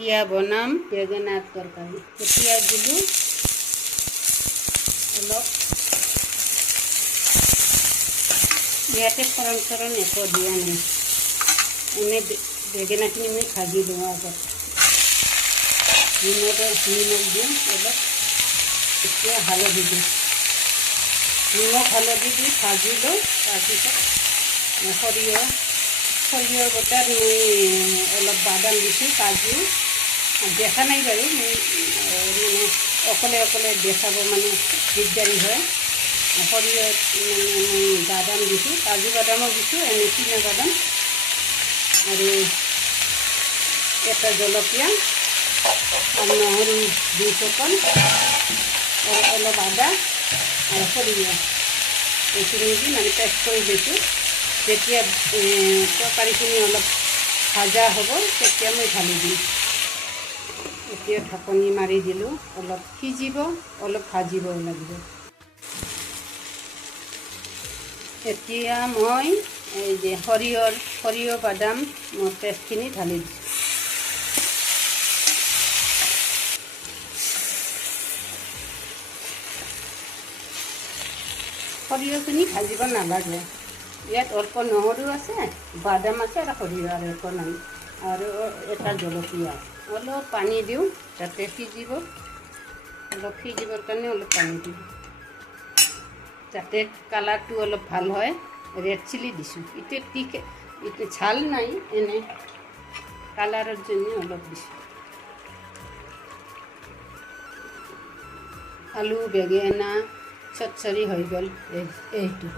এতিয়া বনাম বেঙেনাৰ তৰকাৰী। এতিয়া দিলোঁ অলপ, ইয়াতে ফৰণ একো দিয়া নাই, এনেই বেঙেনাখিনি মই ভাজি দিওঁ আগত, নিমখ দিওঁ অলপ, এতিয়া হালধি দিওঁ, নিমখ হালধি দি ভাজি লওঁ। তাৰপিছত সৰিয়হ বটাত মই অলপ বাদাম দিছোঁ, কাজু দেখা নাই বাৰু, মই মানে অকলে দেখাব মানে দিগদাৰী হয়। সৰিয়হত মই বাদাম দিছোঁ, কাজু বাদামো দিছোঁ, এনে চীনা বাদাম, আৰু এটা জলকীয়া আৰু নহৰু 2 চকল আৰু অলপ আদা আৰু সৰিয়হ, এইখিনি দি মানে পেষ্ট কৰি দিছোঁ। যেতিয়া তৰকাৰীখিনি অলপ ভাজা হ'ব তেতিয়া মই ঢালি দিম। এতিয়া ঢাকনি মাৰি দিলোঁ, অলপ সিজিব, অলপ ভাজিব লাগিব। এতিয়া মই এই যে সৰিয়হ বাদাম মই পেষ্টখিনি ঢালি দিছোঁ। সৰিয়হখিনি ভাজিব নালাগে, ইয়াত অল্প নহৰু আছে, বাদাম আছে আৰু সৰিয়হ আৰু একো নাই, আৰু এটা জলকীয়া। অলপ পানী দিওঁ যাতে সিজিব, অলপ সিজিবৰ কাৰণে অলপ পানী দিওঁ, যাতে কালাৰটো অলপ ভাল হয়। ৰেড চিলি দিছোঁ, এতিয়া ঝাল নাই, এনে কালাৰৰ জন্য অলপ দিছোঁ। আলু বেঙেনা চচ্চড়ি হৈ গ'ল এইটো।